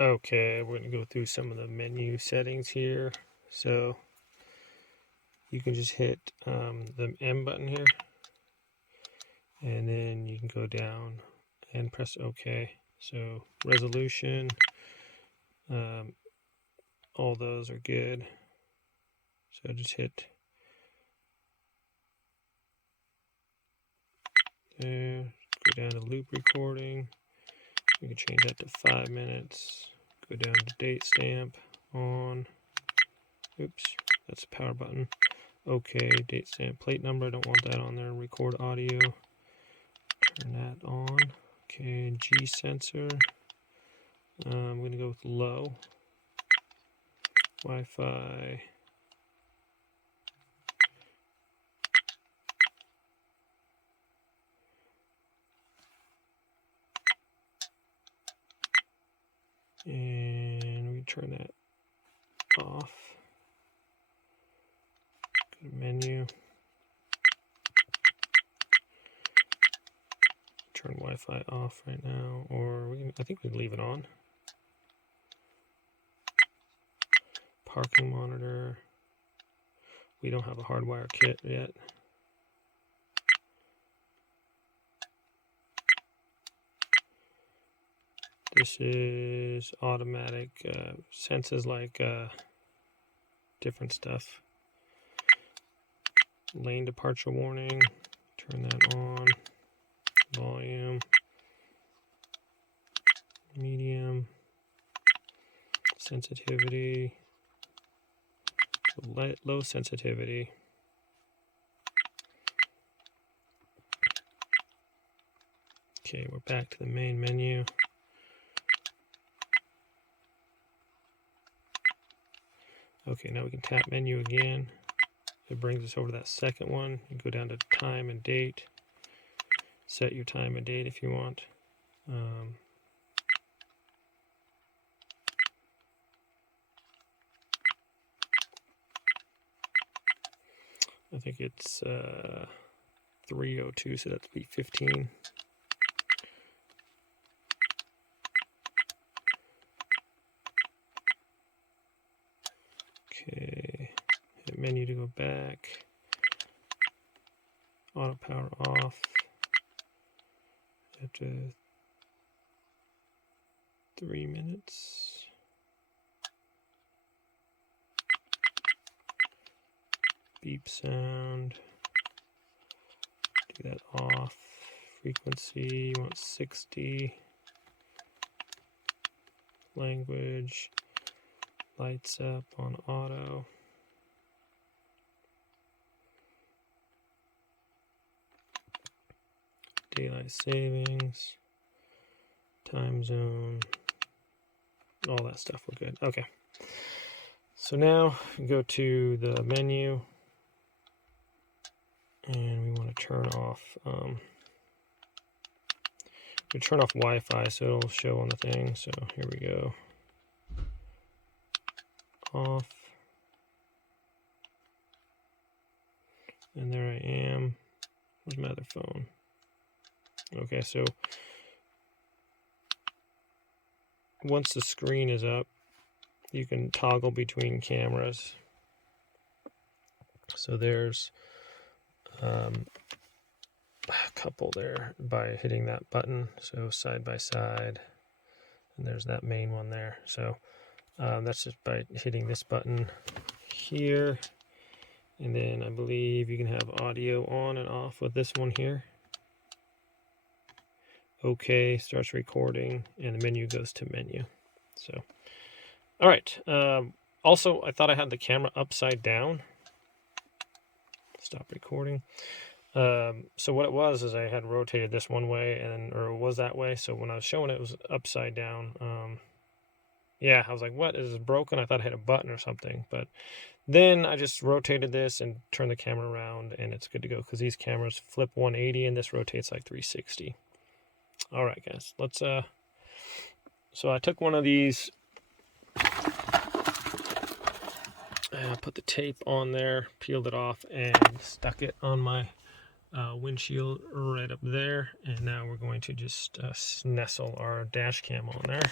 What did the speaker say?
Okay, we're going to go through some of the menu settings here. So you can just hit the M button here, and then you can go down and press OK. So resolution, all those are good. So just hit there, go down to loop recording. We can change that to 5 minutes. Go down to date stamp on. Oops, that's the power button. Okay, date stamp plate number. I don't want that on there. Record audio. Turn that on. Okay, G sensor. I'm going to go with low. Wi-Fi. And we turn that off. Go to menu. Turn Wi-Fi off right now, or I think we can leave it on. Parking monitor. We don't have a hardwire kit yet. This is automatic, senses like different stuff. Lane departure warning, turn that on. Volume, medium, sensitivity, low sensitivity. Okay, we're back to the main menu. Okay, now we can tap menu again. It brings us over to that second one. You go down to time and date. Set your time and date if you want. I think it's 3:02, so that's beat 15. Okay, hit menu to go back. Auto power off. After 3 minutes. Beep sound. Do that off. Frequency, you want 60. Language. Lights up on auto. Daylight savings. Time zone. All that stuff, we're good. Okay. So now go to the menu. And we want to turn off Wi-Fi so it'll show on the thing. So here we go. Off. And there I am. Where's my other phone? Okay, so once the screen is up, you can toggle between cameras. So there's a couple there by hitting that button. So side by side, and there's that main one there. So that's just by hitting this button here. And then I believe you can have audio on and off with this one here. Okay, starts recording, and the menu goes to menu. So, all right. Also, I thought I had the camera upside down. Stop recording. So what it was is I had rotated this one way, or it was that way. So when I was showing it, it was upside down. Yeah, I was like, what, is this broken? I thought I had a button or something. But then I just rotated this and turned the camera around, and it's good to go because these cameras flip 180 and this rotates like 360. All right, guys, let's, so I took one of these, put the tape on there, peeled it off, and stuck it on my windshield right up there. And now we're going to just nestle our dash cam on there.